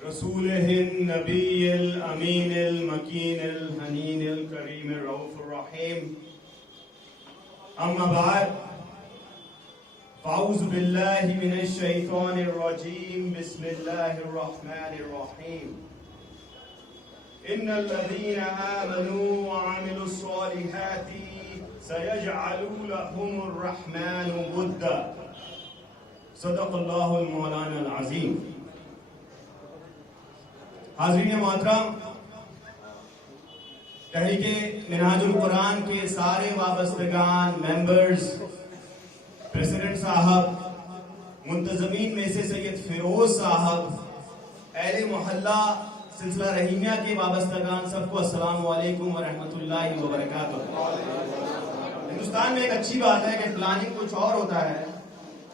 رسوله النبي الأمين المكين الحنين الكريم الرؤوف الرحيم أما بعد فأعوذ بالله من الشيطان الرجيم بسم الله الرحمن الرحيم إن الذين آمنوا وعملوا الصالحات سيجعل لهم الرحمن ودا صدق الله المولانا العظيم. حاضرین محترم، تحریک منہاج القرآن کے سارے وابستگان، ممبرز، پریزیڈنٹ صاحب، منتظمین میں سے سید فیروز صاحب، اہل محلہ سلسلہ رحیمیہ کے وابستگان، سب کو السلام علیکم ورحمۃ اللہ وبرکاتہ. ہندوستان میں ایک اچھی بات ہے کہ پلاننگ کچھ اور ہوتا ہے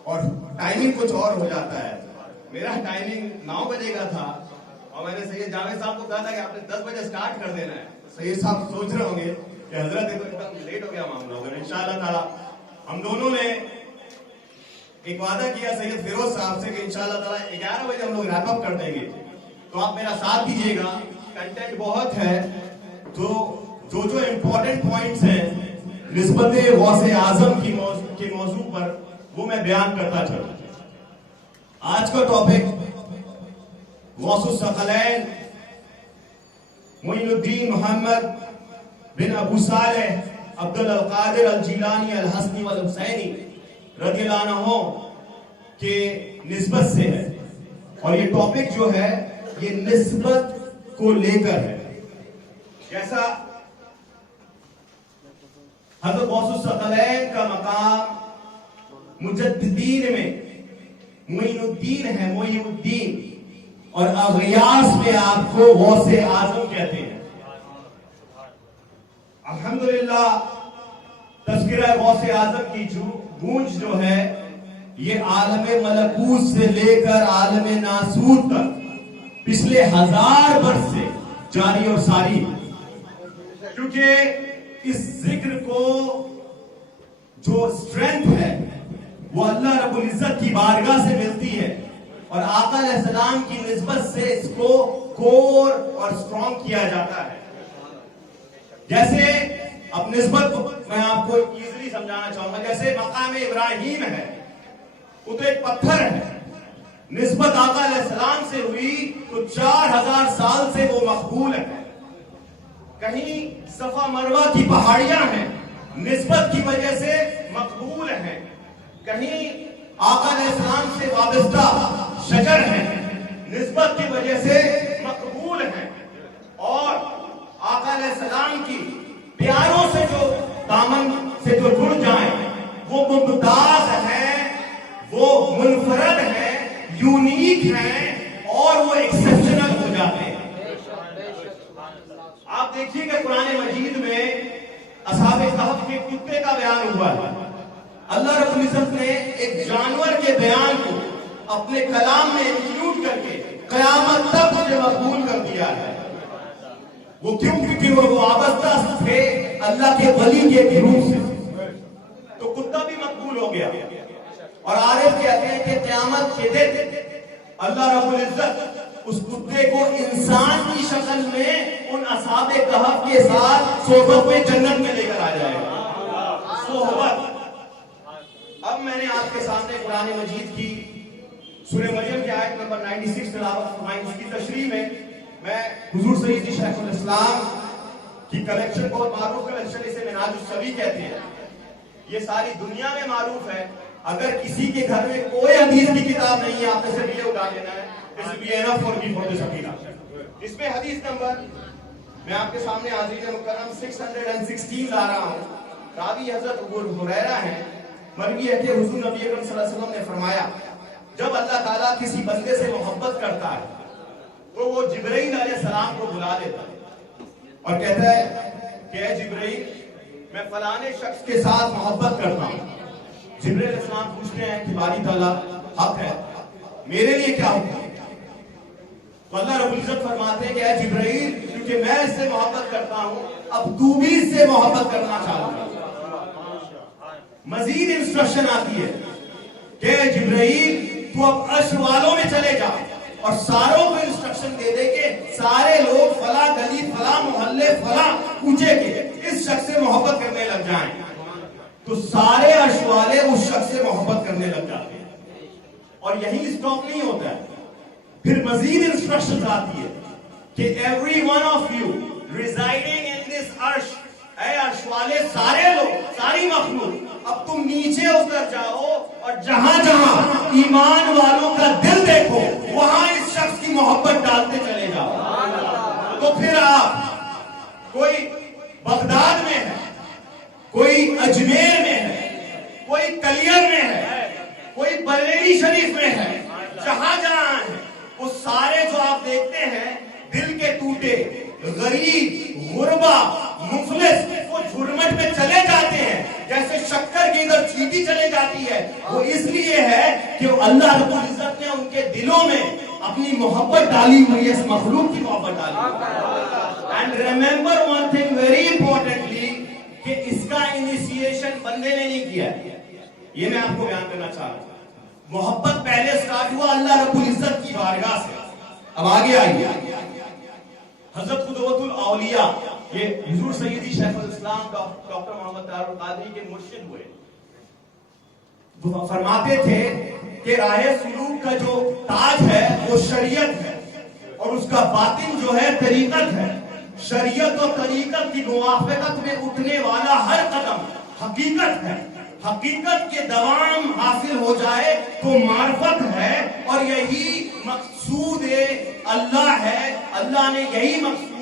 اور ٹائمنگ کچھ اور ہو جاتا ہے. میرا ٹائمنگ 9 بجے کا تھا اور میں نے سید جاوید صاحب کو کہا تھا کہ آپ نے 10 بجے سٹارٹ کر دینا ہے. سید صاحب سوچ رہے ہوں گے کہ حضرت ایک دم لیٹ ہو گیا معاملہ ہوگا. انشاءاللہ تعالی ہم دونوں نے ایک وعدہ کیا سید فیروز صاحب سے کہ انشاءاللہ تعالی 11 بجے ہم لوگ ریپ اپ کر دیں گے. تو آپ میرا ساتھ دیجیے گا. کنٹینٹ بہت ہے، جو امپورٹنٹ پوائنٹس ہیں نسبت غوث اعظم کے موضوع پر وہ میں بیان کرتا چلوں. آج کا ٹاپک غوث الثقلین معین الدین محمد بن ابو صالح عبد القادر الجیلانی الحسنی والحسینی رضی اللہ عنہ کے نسبت سے ہے. اور یہ ٹاپک جو ہے یہ نسبت کو لے کر ہے. جیسا حضرت غوث الثقلین کا مقام مجددین میں معین الدین ہے، معین الدین، اور اغیاث میں آپ کو غوث اعظم کہتے ہیں. الحمدللہ تذکرہ غوث اعظم کی گونج جو ہے یہ عالم ملکوت سے لے کر عالم ناسوت تک پچھلے 1000 برس سے جاری اور ساری. کیونکہ اس ذکر کو جو سٹرینتھ ہے وہ اللہ رب العزت کی بارگاہ سے ملتی ہے اور آقا علیہ السلام کی نسبت سے اس کو کور اور سٹرونگ کیا جاتا ہے. جیسے اب نسبت کو میں آپ کو ایزلی سمجھانا چاہوں گا. جیسے مقام ابراہیم ہے وہ تو ایک پتھر ہے، نسبت آقا علیہ السلام سے ہوئی تو 4000 سال سے وہ مقبول ہے. کہیں صفا مروہ کی پہاڑیاں ہیں، نسبت کی وجہ سے مقبول ہیں. کہیں آقا علیہ السلام سے وابستہ شجر ہیں، نسبت کی وجہ سے مقبول ہیں. اور آقا علیہ السلام کی پیاروں سے جو دامن سے جو جڑ جائیں وہ ممتاز ہیں، وہ منفرد ہیں، یونیک ہیں اور وہ ایکسپشنل ہو جاتے ہیں. آپ دیکھیے کہ قرآن مجید میں اصحاب کہف کے کتے کا بیان ہوا ہے. اللہ رب العزت نے ایک جانور کے بیان کو اپنے کلام میں انکلوڈ کر کے قیامت تک اسے مقبول کر دیا ہے. وہ کیوں؟ کیونکہ وہ وابستہ تھے اللہ کے ولی کے گروہ سے. تو کتا بھی مقبول ہو گیا. اور عارف کہتے ہیں کہ قیامت کے دن اللہ رب العزت اس کتے کو انسان کی شکل میں ان اصحاب کہف کے ساتھ صحبت میں جنت میں لے کر آ جائے گا. صحبت. اب میں نے آپ کے سامنے قرآن مجید کی سورہ مریم کی آیت نمبر 96 تلاوت فرمائی. اس کی تشریح میں حضور سیدی شیخ الاسلام کی کلیکشن، بہت معروف کلیکشن، اسے منہاج السوی کہتے ہیں. یہ ساری دنیا میں معروف ہے. اگر کسی کے گھر میں کوئی حدیث کی کتاب نہیں ہے آپ نے صرف یہ اٹھا لینا ہے. This will be enough for me for this aqida. اس میں حدیث نمبر میں آپ کے سامنے حاضرین مکرم 616 لا رہا ہوں. راوی حضرت ابو ہریرہ ہیں. مروی ہے کہ حضور نبی اکرم صلی اللہ علیہ وسلم نے فرمایا جب اللہ تعالیٰ کسی بندے سے محبت کرتا ہے تو وہ جبرائیل علیہ السلام کو بلا لیتا ہے اور کہتا ہے کہ اے جبرائیل میں فلانے شخص کے ساتھ محبت کرتا ہوں. جبرائیل علیہ السلام پوچھتے ہیں کہ باری تعالیٰ حق ہے، میرے لیے کیا حکم ہے؟ تو اللہ رب العزت فرماتے ہیں کہ اے جبرائیل کیونکہ میں اس سے محبت کرتا ہوں اب تو بھی اس سے محبت کرنا چاہتا ہوں. مزید انسٹرکشن آتی ہے کہ جبرائیل تو اب عرش والوں میں چلے جا اور ساروں کو انسٹرکشن دے دے کہ سارے لوگ فلاں گلی فلاں محلے فلاں کوچے کے اس شخص سے محبت کرنے لگ جائیں تو سارے عرش والے اس شخص سے محبت کرنے لگ جاتے ہیں. اور یہی اسٹاپ نہیں ہوتا ہے, پھر مزید انسٹرکشن آتی ہے کہ every one of you residing in this arsh, اے عرش والے سارے لوگ ساری مخلوق اب تم نیچے اتر جاؤ اور جہاں جہاں ایمان والوں کا دل دیکھو وہاں اس شخص کی محبت ڈالتے چلے جاؤ. تو پھر آپ کوئی بغداد میں ہے, کوئی اجمیر میں ہے, کوئی کلیر میں ہے, کوئی بریلی شریف میں ہے, جہاں جہاں ہے وہ سارے جو آپ دیکھتے ہیں دل کے ٹوٹے غریب غربا مفلس وہ جھرمٹ میں چلے جاتے ہیں جیسے شکر کی ادھر چیٹی چلے جاتی ہے. وہ اس لیے ہے کہ اللہ رب العزت نے ان کے دلوں میں اپنی محبت ڈالی ہوئی ہے, اس مخلوق کی محبت ڈالی ہوئی ہے. And remember one thing very importantly کہ اس کا انیشیشن بندے نے نہیں کیا ہے. یہ میں آپ کو بیان کرنا چاہ رہا ہوں. محبت پہلے سٹارٹ ہوا اللہ رب العزت کی بارگاہ سے. اب آگے آئیے, حضرت قدوۃ الاولیاء یہ حضور سیدی شیخ الاسلام ڈاکٹر محمد طاہر القادری کے مرشد ہوئے. وہ فرماتے تھے کہ راہ سلوک کا جو تاج ہے وہ شریعت ہے اور اس کا باطن جو ہے طریقت ہے. شریعت اور طریقت کی موافقت میں اٹھنے والا ہر قدم حقیقت ہے. حقیقت کے دوام حاصل ہو جائے تو معرفت ہے اور یہی مقصود اللہ ہے. اللہ نے یہی مقصود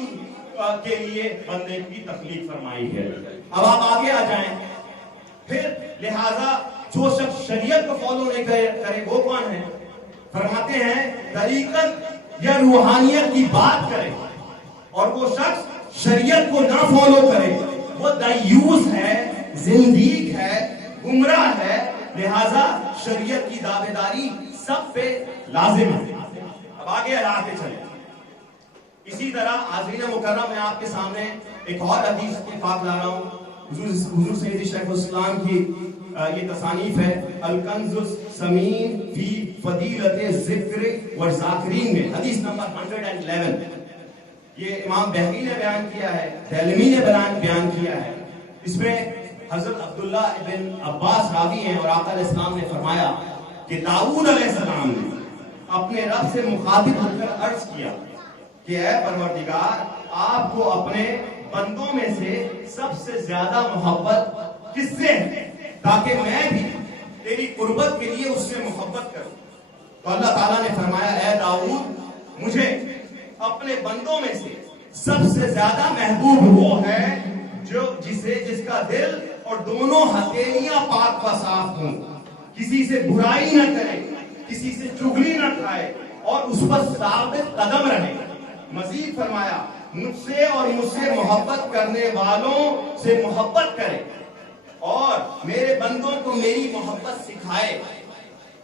کے لیے بندے کی تخلیق فرمائی ہے. اب آپ آگے آ جائیں. پھر لہذا جو شخص شریعت کو فالو نہیں کرے وہ کون ہے؟ فرماتے ہیں طریقت یا روحانیت کی بات کرے اور وہ شخص شریعت کو نہ فالو کرے وہ دیوس ہے, زندیق ہے, گمراہ ہے. لہذا شریعت کی دعویداری سب پہ لازم ہے. اب آگے آتے چلیں. اسی طرح حاضرین مکرم میں آپ کے سامنے ایک اور حدیث کی پاک لا رہا ہوں. حضور سیدی شیخ الاسلام کی یہ تصانیف ہے الکنز الثمین فی فضیلت ذکر والذاکرین میں حدیث نمبر 111. یہ امام بہقی نے بیان کیا ہے, دہلوی نے بیان کیا ہے. اس میں حضرت عبداللہ ابن عباس راوی ہیں اور آقا علیہ السلام نے فرمایا کہ داؤد علیہ السلام نے اپنے رب سے مخاطب ہو کر عرض کیا کہ اے پروردگار آپ کو اپنے بندوں میں سے سب سے زیادہ محبت کس سے ہے تاکہ میں بھی تیری قربت کے لیے اس سے محبت کروں. تو اللہ تعالیٰ نے فرمایا اے داؤد مجھے اپنے بندوں میں سے سب سے زیادہ محبوب وہ ہے جس کا دل اور دونوں ہتھیلیاں پاک و صاف ہوں, کسی سے برائی نہ کرے, کسی سے چغلی نہ کھائے اور اس پر ثابت قدم رہے. مزید فرمایا مجھ سے اور مجھ سے محبت کرنے والوں سے محبت کرے اور میرے بندوں کو میری محبت سکھائے.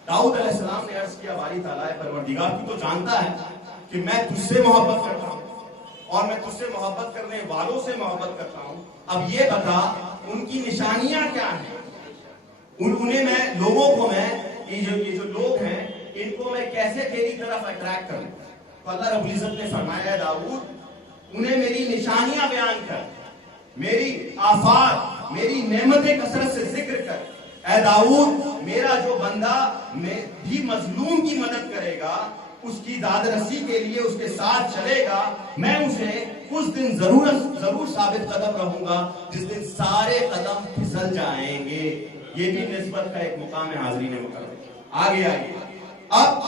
داؤد علیہ السلام نے عرض کیا باری تعالیٰ پروردگار تو جانتا ہے کہ میں تجھ سے محبت کرتا ہوں اور میں تجھ سے محبت کرنے والوں سے محبت کرتا ہوں. اب یہ بتا ان کی نشانیاں کیا ہیں, انہیں میں لوگوں کو میں یہ جو لوگ ہیں ان کو میں کیسے تیری طرف اٹریکٹ کروں. تو اللہ رب العزت نے فرمایا داؤد انہیں میری نشانیاں بیان کر, میری آفات میری نعمتیں کثرت سے ذکر کر. اے داؤد میرا جو بندہ بھی مظلوم کی مدد کرے گا, اس کی داد رسی کے لیے اس کے ساتھ چلے گا, میں اسے اس دن ضرور ثابت قدم رہوں گا جس دن سارے قدم پھسل جائیں گے. یہ بھی نسبت کا ایک مقام ہے حاضرین مکرم. آگے آئیے. اب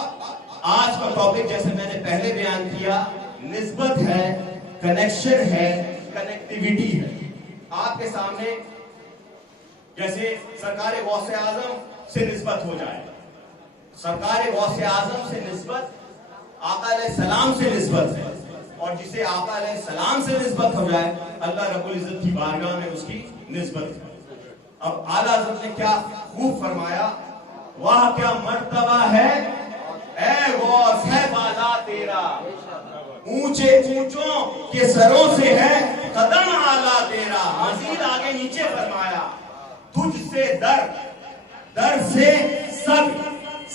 آج کا ٹاپک جیسے میں نے پہلے بیان کیا نسبت ہے, کنیکشن ہے, کنیکٹیویٹی ہے. آپ کے سامنے جیسے سرکار غوث اعظم سے نسبت ہو جائے, سرکار غوث اعظم سے نسبت آقا علیہ السلام سے نسبت ہے اور جسے آقا علیہ السلام سے نسبت ہو جائے اللہ رب العزت کی بارگاہ میں اس کی نسبت ہے. اب اعلیٰ حضرت نے کیا خوب فرمایا, واہ کیا مرتبہ ہے اے غوث ہے بالا تیرا, اونچے اونچوں کے سروں سے ہے قدم اعلیٰ تیرا. مزید آگے نیچے فرمایا تجھ سے در سے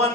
1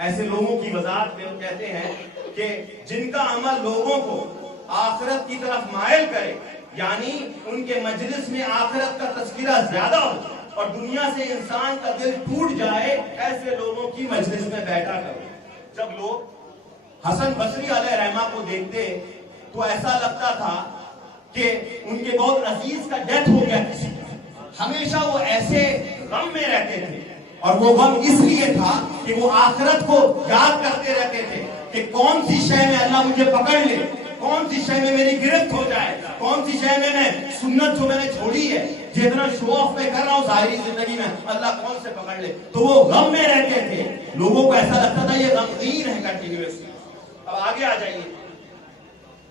ایسے لوگوں کی وضاحت میں ہم کہتے ہیں کہ جن کا عمل لوگوں کو آخرت کی طرف مائل کرے، یعنی ان کے مجلس میں آخرت کا تذکرہ زیادہ ہو اور دنیا سے انسان کا دل ٹوٹ جائے، ایسے لوگوں کی مجلس میں بیٹھا کرو۔ جب لوگ حسن بصری علیہ رحمہ کو دیکھتے تو ایسا لگتا تھا کہ ان کے بہت عزیز کا ڈیتھ ہو گیا کسی کا، ہمیشہ وہ ایسے غم میں رہتے تھے، اور وہ غم اس لیے تھا کہ وہ آخرت کو یاد کرتے رہتے تھے کہ کون سی شے میں اللہ مجھے پکڑ لے، کون سی شے میں میری گرفت ہو جائے، کون سی شے میں سنت جو میں نے چھوڑی ہے، جتنا شو آف میں کر رہا ہوں ظاہری زندگی میں، اللہ کون سے پکڑ لے۔ تو وہ غم میں رہتے تھے، لوگوں کو ایسا لگتا تھا یہ غمگین ہے کنٹینیوسلی۔ اب آگے آ جائیے،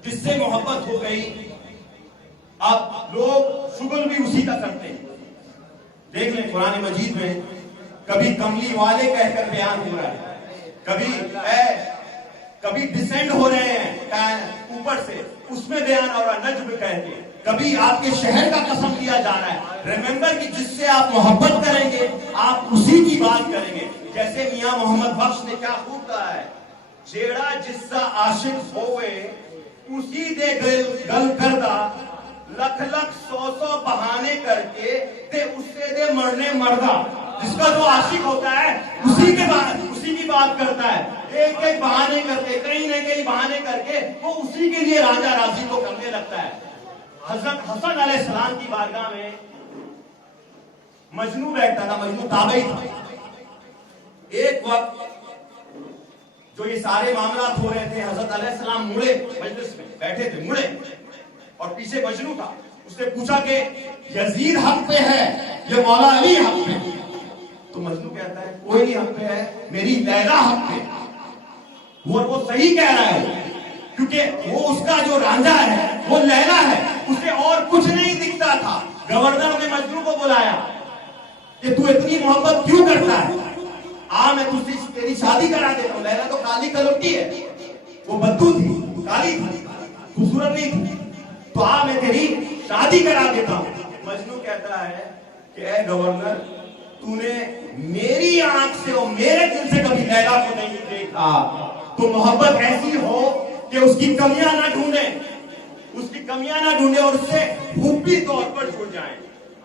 جس سے محبت ہو گئی اب لوگ شغل بھی اسی کا کرتے ہیں۔ دیکھ لیں قرآن مجید میں کبھی کملی والے کہہ کر بیان ہو رہا ہے، کبھی ڈسینڈ ہو رہے ہیں اوپر سے، اس میں بیان ہو رہا ہے نجم کہہ کے، کبھی آپ کے شہر کا قسم لیا جا رہا ہے۔ ریممبر کہ جس سے آپ محبت کریں گے آپ اسی کی بات کریں گے۔ جیسے میاں محمد بخش نے کیا خوب کہا ہے، جیڑا جس سا عاشق ہوئے اسی دے گل کردہ، لکھ لکھ سو سو بہانے کر کے تے اس سے دے مرنے مردہ۔ جس کا جو عاشق ہوتا ہے اسی کی بات کرتا ہے، ایک ایک بہانے کر کے، کہیں نہ کہیں بہانے کر کے وہ اسی کے لیے راجہ راضی کو کرنے لگتا ہے۔ حضرت حسن علیہ السلام کی بارگاہ میں مجنو بیٹھتا تھا، مجنو تابعی تھا۔ ایک وقت جو یہ سارے معاملات ہو رہے تھے، حضرت علیہ السلام مڑے، مجلس میں بیٹھے تھے، مڑے، اور پیچھے مجنو تھا۔ اس نے پوچھا کہ یزید حق پہ ہے یہ مولا علی حق پہ؟ تو مجنو کہتا ہے کوئی نہیں حق پہ ہے، میری لیلا حق پہ۔ وہ صحیح کہہ رہا ہے، کیونکہ وہ اس کا جو رانجھا ہے وہ لیلا ہے، اسے اور کچھ نہیں دکھتا تھا۔ گورنر نے مجنو کو بلایا کہ تو اتنی محبت کیوں کرتا ہے، میں تجھ سے تیری شادی کرا دیتا ہوں۔ لیلا تو کالی کلوٹی ہے، وہ بدو تھی، کالی تھی، خوبصورت نہیں تھی، تو میں تیری شادی کرا دیتا ہوں۔ مجنو کہتا ہے کہ اے گورنر، تو نے میری آنکھ سے اور میرے دل سے کبھی لیلا کو نہیں دیکھا، تو محبت ایسی ہو کہ اس کی کمیاں نہ ڈھونڈے، اور اس سے حبی طور پر جڑ جائیں۔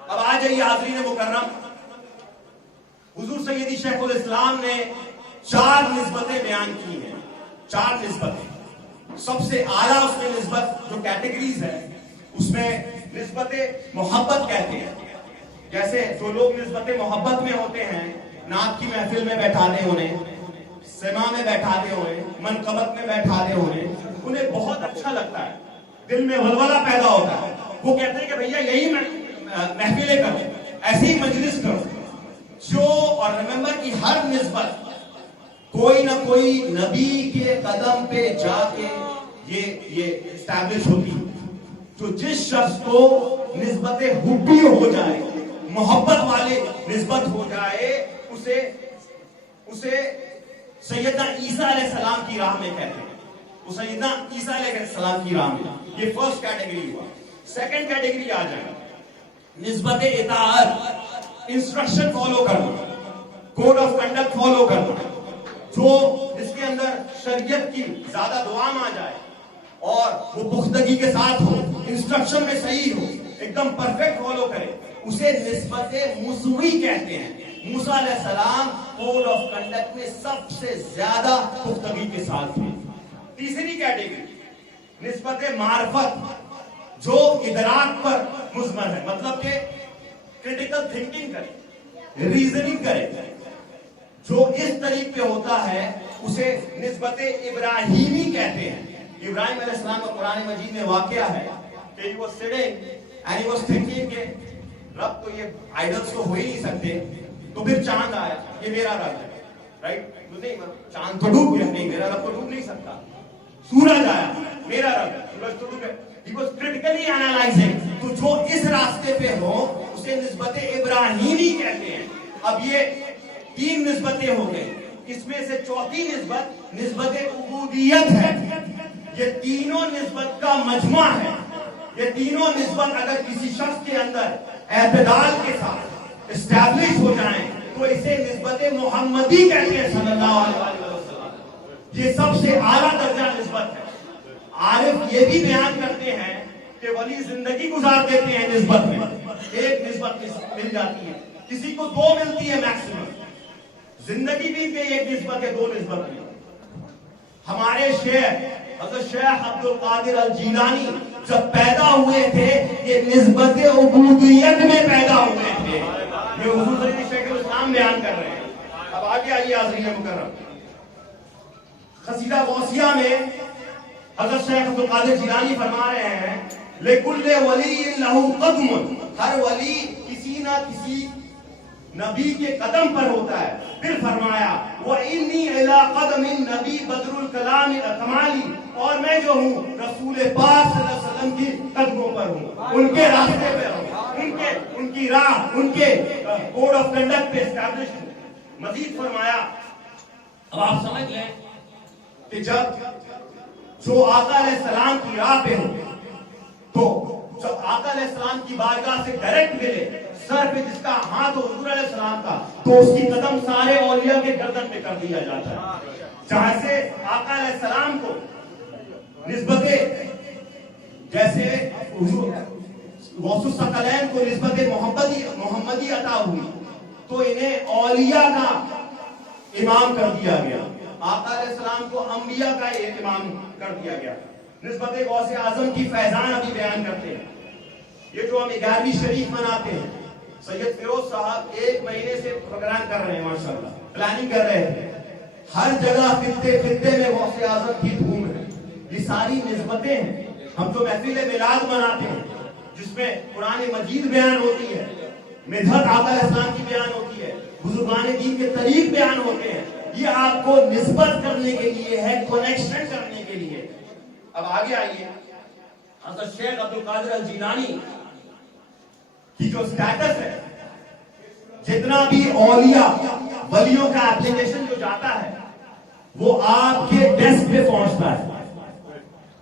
اب آ جائیے حاضرین مکرم، حضور سیدی شیخ الاسلام نے 4 نسبتیں بیان کی ہیں، 4 نسبتیں۔ سب سے اعلیٰ اس میں نسبت جو کیٹیگریز ہے اس میں نسبت محبت کہتے ہیں۔ جیسے جو لوگ نسبت محبت میں ہوتے ہیں، نعت کی محفل میں بیٹھا دے انہیں، سما میں بیٹھا دے انہیں، منقبت میں بیٹھا دے انہیں بہت اچھا لگتا ہے، دل میں ولولہ پیدا ہوتا ہے۔ وہ کہتے ہیں کہ بھیا یہی محفلیں کرو، ایسے ہی مجلس کرو۔ اور ریممبر کی ہر نسبت کوئی نہ کوئی نبی کے قدم پہ جا کے یہ اسٹیبلش ہوتی ہے۔ جو جس شخص کو نسبت حبی ہو جائے، محبت والے نسبت ہو جائے، اسے سیدنا عیسیٰ علیہ السلام کی راہ میں کہتے ہیں۔ وہ سیدنا عیسیٰ علیہ السلام کی راہ میں، یہ فرسٹ کیٹیگری ہوا۔ سیکنڈ کیٹیگری آ جائے نسبت اطاعت، انسٹرکشن فالو کرنا، کوڈ آف کنڈکٹ فالو کرنا، جو جس کے اندر شریعت کی زیادہ دعام آ جائے اور وہ پختگی کے ساتھ ہو، انسٹرکشن میں صحیح ہو، ایک دم پرفیکٹ فالو کرے، اسے نسبت موسوی کہتے ہیں۔ موسیٰ علیہ السلام کوڈ آف کنڈکٹ میں سب سے زیادہ پختگی کے ساتھ تھے۔ تیسری کیٹیگری نسبت معرفت، جو ادراک پر مزمن ہے، مطلب کہ کریٹیکل تھنکنگ کرے، ریزننگ کرے، جو اس طریق پہ ہوتا ہے اسے نسبت ابراہیمی کہتے ہیں۔ ابراہیم علیہ السلام کا قرآن مجید میں واقعہ ہے کہ he was sitting and he was thinking کہ رب تو یہ آئیڈلز تو ہو ہی نہیں سکتے، تو پھر چاند آیا، یہ میرا رب ہے، رائٹ؟ نہیں، چاند تو ڈوب گیا، نہیں میرا رب تو ڈوب نہیں سکتا۔ سورج آیا، میرا رب ہے، سورج تو ڈوب گیا۔ He was critically analyzing، تو جو اس راستے پہ ہو اسے نسبت ابراہیمی کہتے ہیں۔ اب یہ 3 نسبتیں ہو گئی، اس میں سے چوتھی نسبت عبودیت ہے۔ یہ تینوں نسبت کا مجمع ہے۔ یہ تینوں نسبت اگر کسی شخص کے اندر اعتدال کے ساتھ اسٹیبلش ہو جائیں تو اسے نسبت محمدی کہتے ہیں، صلی اللہ علیہ وسلم۔ یہ سب سے اعلیٰ درجہ نسبت ہے. عارف یہ بھی بیان کرتے ہیں کہ ولی زندگی گزار دیتے ہیں نسبت میں. ایک نسبت مل جاتی ہے, کسی کو دو ملتی ہے میکسیمم. زندگی بھی ایک نسبت ہے, دو نسبت میں. ہمارے شیخ حضرت شیخ عبد القادر الجیلانی جب پیدا ہوئے تھے یہ نسبت عبودیت میں پیدا ہوئے تھے. یہ حضور شیخ الاسلام بیان کر رہے ہیں. اب آگے آئیے حاضرین مکرم, قصیدہ غوثیہ میں حضرت شیخ عبد القادر جیلانی فرما رہے ہیں لِكُلِّ وَلِيٍّ لَهُ قَدْمٌ, ہر ولی کسی نہ کسی نبی کے قدم پر ہوتا ہے. پھر فرمایا وَإِنِّي إِلَىٰ قَدَمِ النَّبِي بَدْرُ الْكَلَامِ الْكَمَالِ, اور میں جو ہوں رسول پاک صلی اللہ علیہ وسلم کی قدموں پر ہوں, ان کے راستے پہ ہوں, ان کی راہ, ان کے کوڈ آف کنڈکٹ پہ اسٹیبلش ہوں. مزید فرمایا, اب آپ سمجھ لیں کہ جو آقا علیہ السلام کی راہ پہ ہو, تو جب آقا علیہ السلام کی بارگاہ سے ڈائریکٹ ملے, سر پہ جس کا ہاتھ ہو حضور علیہ السلام کا, تو اس کی قدم سارے اولیاء کے گردن پہ کر دیا جاتا ہے. جہاں سے آقا علیہ السلام کو نسبتیں, جیسے غوث الثقلین کو نسبت محمدی عطا ہوئی, تو انہیں اولیاء کا امام کر دیا گیا. آقا علیہ السلام کو انبیاء کا امام کر دیا گیا. نسبت غوث اعظم کی فیضان ابھی بیان کرتے ہیں. یہ جو ہم 11ویں شریف مناتے ہیں, سید فیروز صاحب 1 مہینے سے پروگرام کر رہے ہیں, ماشاءاللہ پلاننگ کر رہے ہیں. ہر جگہ خطے میں غوث اعظم کی دھوم ہے. یہ ساری نسبتیں ہیں. ہم جو محفل میلاد مناتے ہیں جس میں قرآن مجید بیان ہوتی ہے, مدحت آقا علیہ السلام کی بیان ہوتی ہے, بزرگان دین کے طریق بیان ہوتے ہیں, یہ آپ کو نسبت کرنے کے لیے ہے, کنیکشن کرنے کے لیے. اب آگے آئیے, حضرت شیخ عبد القادر الجیلانی کی جو سٹیٹس ہے, جتنا بھی اولیاء ولیوں کا اپلیکیشن جو جاتا ہے وہ آپ کے ڈیسک پہ پہنچتا ہے.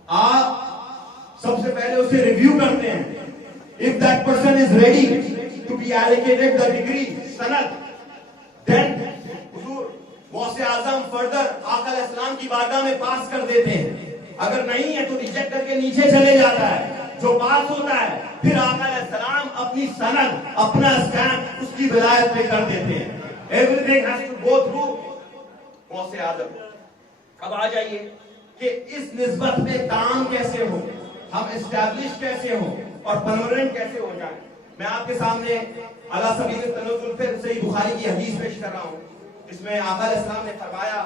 آپ سب سے پہلے اسے ریویو کرتے ہیں. If that person is ready to be allocated the degree, sanad, then حضور غوث اعظم فردر آقا علیہ السلام کی بارگاہ میں پاس کر دیتے ہیں. اگر نہیں ہے تو ریجیکٹ کر کے نیچے چلے جاتا ہے. جو پاس ہوتا ہے پھر آقا علیہ السلام اپنی سند, اپنا اسٹیمپ اس کی ولایت پہ کر دیتے ہیں. Everything has to go through غوث اعظم. اب آ جائیے کہ اس نسبت میں کام کیسے ہو, ہم اسٹیبلش کیسے ہوں اور پرماننٹ کیسے ہو جائیں. میں آپ کے سامنے علی سبیل التنزل پھر صحیح بخاری کی حدیث پیش کر رہا ہوں. اس میں آقا علیہ السلام نے فرمایا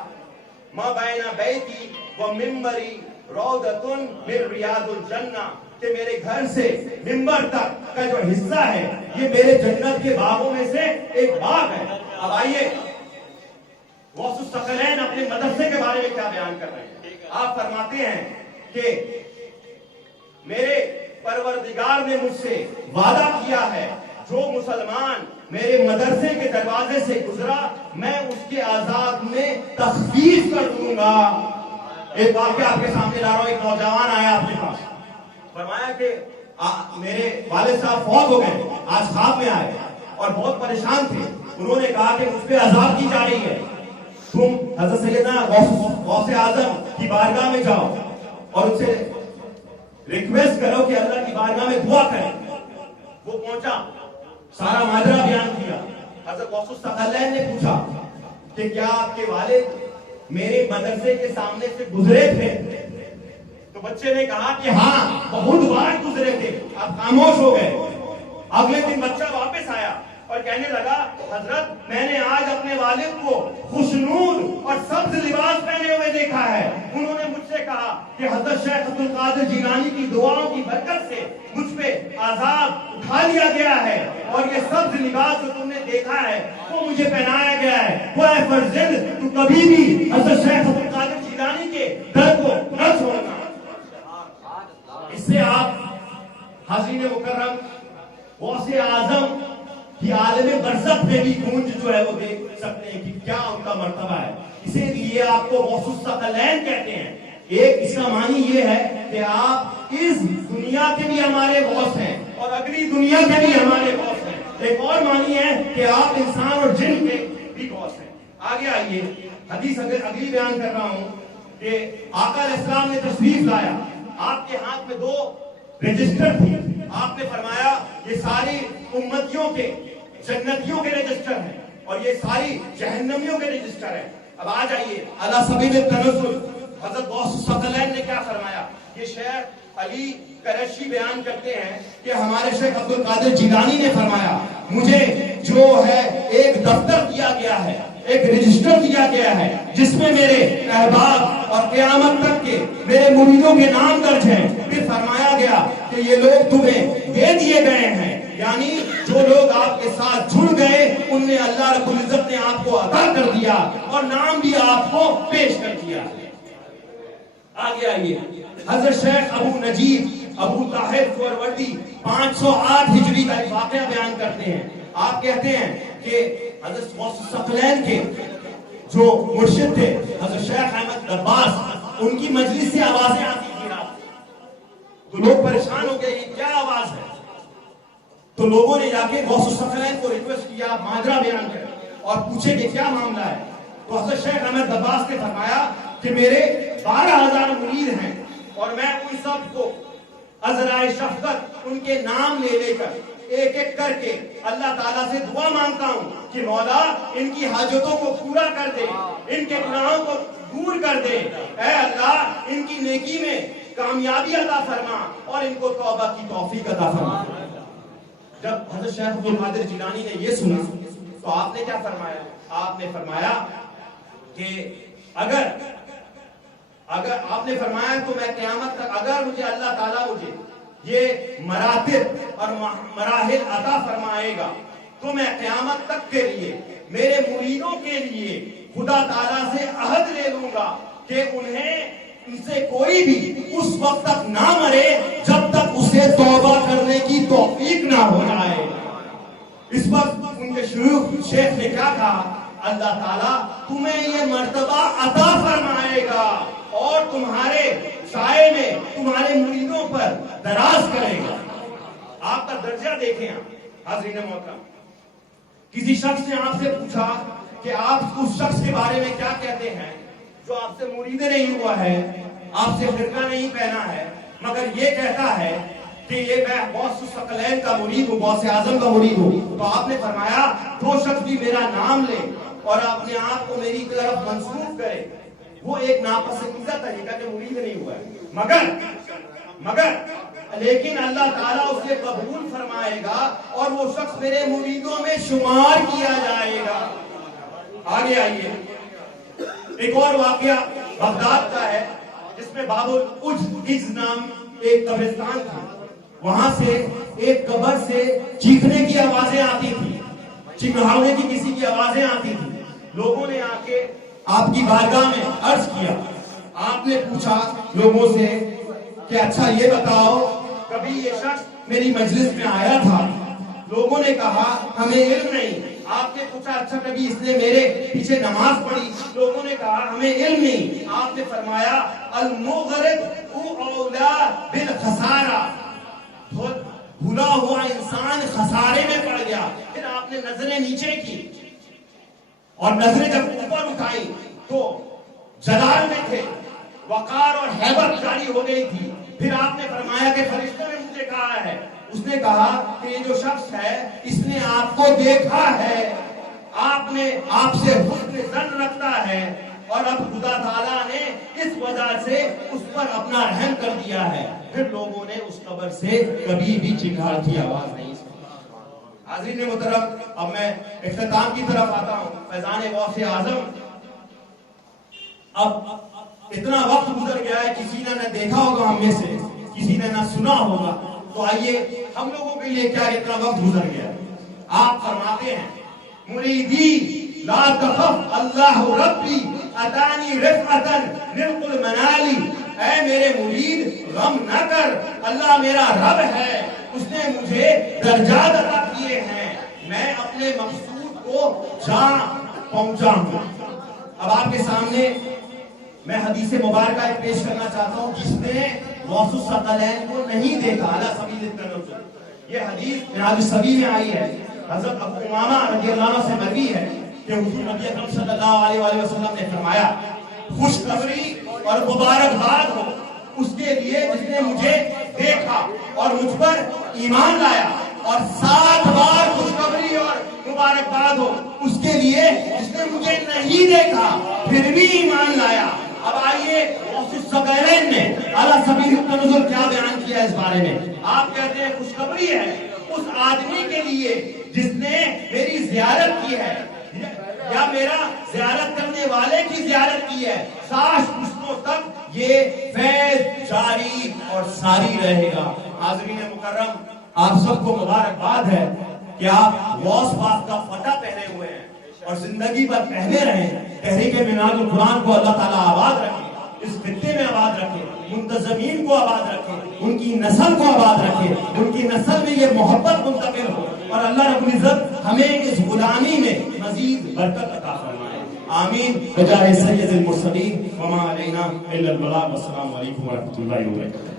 ما بین بیتی و منبری روضۃ من ریاض الجنہ, کہ میرے گھر سے منبر تک کا جو حصہ ہے یہ میرے جنت کے باغوں میں سے ایک باغ ہے. اب آئیے غوث الثقلین اپنے مدرسے کے بارے میں کیا بیان کر رہے ہیں. آپ فرماتے ہیں کہ میرے پروردگار نے مجھ سے وعدہ کیا ہے جو مسلمان میرے مدرسے کے دروازے سے گزرا میں اس کے عذاب میں تخفیف کر دوں گا. ایک واقعہ آپ کے سامنے لا رہا ہوں. ایک نوجوان آیا اپنے پاس, فرمایا کہ میرے والد صاحب فوت ہو گئے, آج خواب میں آئے اور بہت پریشان تھے. انہوں نے کہا کہ مجھ پہ عذاب کی جا رہی ہے, تم حضرت سیدنا غوث اعظم کی بارگاہ میں جاؤ اور ان سے ریکویسٹ کرو کہ اللہ کی بارگاہ میں دعا کریں. وہ پہنچا, سارا ماجرا بیان کیا. حضرت غوث الثقلین نے پوچھا کہ کیا آپ کے والد میرے مدرسے کے سامنے سے گزرے تھے؟ تو بچے نے کہا کہ ہاں بہت بار گزرے تھے. آپ خاموش ہو گئے. اگلے دن بچہ واپس آیا اور کہنے لگا حضرت میں نے آج اپنے والد کو خوشنود اور سبز لباس پہنے ہوئے دیکھا ہے. انہوں نے مجھ سے کہا کہ حضرت شیخ عبد القادر جیلانی کی دعاؤں کی برکت سے مجھ پہ عذاب اٹھا لیا گیا ہے اور یہ سبز لباس جو تم نے دیکھا ہے وہ مجھے پہنایا گیا ہے. وہ اے فرزند تو کبھی بھی حضرت شیخ عبد القادر جیلانی کے در کو نہ چھوڑنا. اس سے آپ حاضرین مکرم غوث اعظم کہ عالم برزخ میں بھی گونج جو ہے وہ دیکھ سکتے ہیں کہ کیا ان کا مرتبہ ہے. اسی لیے آپ کو غوث الثقلین کہتے ہیں. ایک اس کا معنی یہ ہے کہ آپ اس دنیا کے بھی ہمارے غوث ہیں اور اگلی دنیا کے بھی ہمارے غوث ہیں. ایک اور معنی ہے کہ آپ انسان اور جن کے بھی غوث ہیں. آگے آئیے, حدیث اگلی بیان کر رہا ہوں. کہ آقا علیہ السلام نے تشریف لایا، آپ کے ہاتھ میں 2 رجسٹر تھی، آپ نے فرمایا یہ ساری امتیوں کے جنتیوں کے رجسٹر ہیں اور یہ ساری جہنمیوں کے رجسٹر ہیں۔ اب آ جائیے علی سبیل التنزل، حضرت غوث الثقلین نے کیا فرمایا؟ یہ شیخ علی قریشی بیان کرتے ہیں کہ ہمارے شیخ عبد القادر جیلانی نے فرمایا مجھے جو ہے ایک دفتر دیا گیا ہے، ایک رجسٹر دیا گیا ہے جس میں میرے احباب اور قیامت تک کے میرے مریدوں کے نام درج ہیں۔ پھر فرمایا گیا کہ یہ لوگ تمہیں دے دیے گئے ہیں، یعنی جو لوگ آپ کے ساتھ جڑ گئے ان نے اللہ رب العزت نے آپ کو عطا کر دیا اور نام بھی آپ کو پیش کر دیا۔ آگے آئیے، حضرت شیخ ابو نجیب ابو طاہر سہروردی 508 ہجری کا ایک واقعہ بیان کرتے ہیں۔ آپ کہتے ہیں کہ حضرت غوث الثقلین کے جو مرشد تھے حضرت شیخ احمد دباس، ان کی مجلس سے آوازیں آتی تھی رات، تو لوگ پریشان ہو گئے یہ کیا آواز ہے؟ تو لوگوں نے جا کے غوث الثقلین کو ریکویسٹ کیا آپ ماجرا بیان کریں اور پوچھے کہ کیا معاملہ ہے۔ تو حضرت شیخ احمد دباس نے فرمایا کہ میرے 12,000 مرید ہیں اور میں ان سب کو عذرائے شفقت ان کے نام لے لے کر ایک ایک کر کے اللہ تعالیٰ سے دعا مانگتا ہوں کہ مولا ان کی حاجتوں کو پورا کر دے، ان کے گناہوں کو دور کر دے، اے اللہ ان کی نیکی میں کامیابی عطا فرما اور ان کو توبہ کی توفیق عطا فرما۔ جب حضرت شیخ عبد القادر جیلانی نے یہ سنا تو آپ نے کیا فرمایا؟ آپ نے فرمایا کہ اگر آپ نے فرمایا تو میں قیامت تک اگر مجھے اللہ تعالیٰ مجھے یہ مراتب اور مراحل عطا فرمائے گا تو میں قیامت تک کے لیے میرے مریدوں کے لیے خدا تعالیٰ سے عہد لے لوں گا کہ انہیں ان سے کوئی بھی اس وقت تک نہ مرے جب تک اسے توبہ کرنے کی توفیق نہ ہو جائے۔ اس وقت ان کے شیوخ شیخ نے کیا کہا؟ اللہ تعالیٰ تمہیں یہ مرتبہ عطا فرمائے گا اور تمہارے سائے میں تمہارے مریدوں پر دراز کرے گا۔ آپ کا درجہ دیکھیں حاضرین محترم، کسی شخص نے آپ سے پوچھا کہ آپ اس شخص کے بارے میں کیا کہتے ہیں جو آپ سے مرید نہیں ہوا ہے، آپ سے فرقہ نہیں پہنا ہے، مگر یہ کہتا ہے کہ یہ میں غوث الثقلین کا مرید ہوں، غوث اعظم کا مرید ہوں۔ تو آپ نے فرمایا جو شخص بھی میرا نام لے اور اپنے آپ کو میری طرف منسوب کرے وہ ایک ناپسندیدہ طریقہ کے مرید نہیں ہوا ہے، مگر لیکن اللہ تعالیٰ اسے قبول فرمائے گا اور وہ شخص میرے مریدوں میں شمار کیا جائے گا۔ آگے آئیے، ایک اور واقعہ بغداد کا ہے جس میں باب العجز نام ایک قبرستان تھا، وہاں سے ایک قبر سے چیخنے کی آوازیں آتی تھی، چنگھاڑنے کی کسی کی آوازیں آتی تھی۔ لوگوں نے آ کے آپ کی بارگاہ میں عرض کیا، آپ نے پوچھا لوگوں سے کہ اچھا یہ بتاؤ کبھی یہ شخص میری مجلس میں آیا تھا؟ لوگوں نے کہا ہمیں علم نہیں۔ آپ نے پوچھا اچھا کبھی اس نے میرے پیچھے نماز پڑھی؟ لوگوں نے کہا ہمیں علم نہیں۔ آپ نے فرمایا المغرق اولا بالخسارہ، بھولا ہوا انسان خسارے میں پڑ گیا۔ پھر آپ نے نظریں نیچے کی اور نظریں جب اوپر اٹھائی تو جلال میں تھے، وقار اور ہیبت جاری ہو گئی تھی۔ پھر آپ نے فرمایا کہ فرشتوں نے مجھے کہا ہے، اس نے کہا کہ یہ جو شخص ہے اس نے آپ کو دیکھا ہے، آپ سے حسن ظن رکھتا ہے اور اب خدا تعالیٰ نے اس وجہ سے اس پر اپنا رحم کر دیا ہے۔ پھر لوگوں نے اس قبر سے کبھی بھی چنگھاڑ کی آواز نہیں سنی۔ حاضرین محترم، اب میں اختتام کی طرف آتا ہوں۔ فیضان غوث اعظم، اب اتنا وقت گزر گیا ہے، کسی نے نہ دیکھا ہوگا ہم میں سے، کسی نے نہ سنا ہوگا، تو آئیے ہم لوگوں کے لیے کیا اتنا وقت گزر گیا۔ آپ فرماتے ہیں مریدی لا تخف اللہ ربی اتانی رفعتا نلق المنالی، اے میرے مرید غم نہ کر، اللہ میرا رب ہے، اس نے مجھے درجات عطا کیے ہیں، میں اپنے مقصود کو جا پہنچا ہوں۔ اب آپ کے سامنے میں حدیث مبارکہ ایک پیش کرنا چاہتا ہوں جس نے غوث الثقلین کو نہیں دیکھا، علی سبیل التنزل۔ یہ حدیث منہاج السبیل میں آئی ہے، حضرت ابو امامہ رضی اللہ عنہ سے مروی ہے کہ حضور نبی اکرم صلی اللہ علیہ وسلم نے فرمایا خوشخبری اور مبارکباد ہو اس کے لیے جس نے مجھے دیکھا اور مجھ پر ایمان لایا، اور 7 بار خوشخبری اور مبارکباد ہو اس کے لیے جس نے مجھے نہیں دیکھا پھر بھی ایمان لایا۔ اب آئیے غوث الثقلین نے علی سبیل التنزل کیا بیان کیا اس بارے میں۔ آپ کہتے ہیں خوشخبری ہے اس آدمی کے لیے جس نے میری زیارت کی ہے یا میرا زیارت کرنے والے کی زیارت کی ہے، 60 پشتوں تک یہ فیض جاری اور ساری رہے گا۔ حاضرین مکرم، آپ سب کو مبارکباد ہے کہ آپ غوث پاک کا فتح پہنے ہوئے ہیں اور زندگی پر پہنے رہے۔ تحریک منہاج القرآن کو اللہ تعالیٰ آباد رکھے، اس خطے میں آباد رکھے، منتظمین کو آباد رکھے، ان کی نسل کو آباد رکھے، ان کی نسل میں یہ محبت منتقل ہو، اور اللہ رب العزت ہمیں اس غلامی میں مزید برکت عطا فرمائے۔ آمین بجاہ سید المرسلین وما علینا الا البلاغ۔ السلام علیکم ورحمۃ اللہ وبرکاتہ۔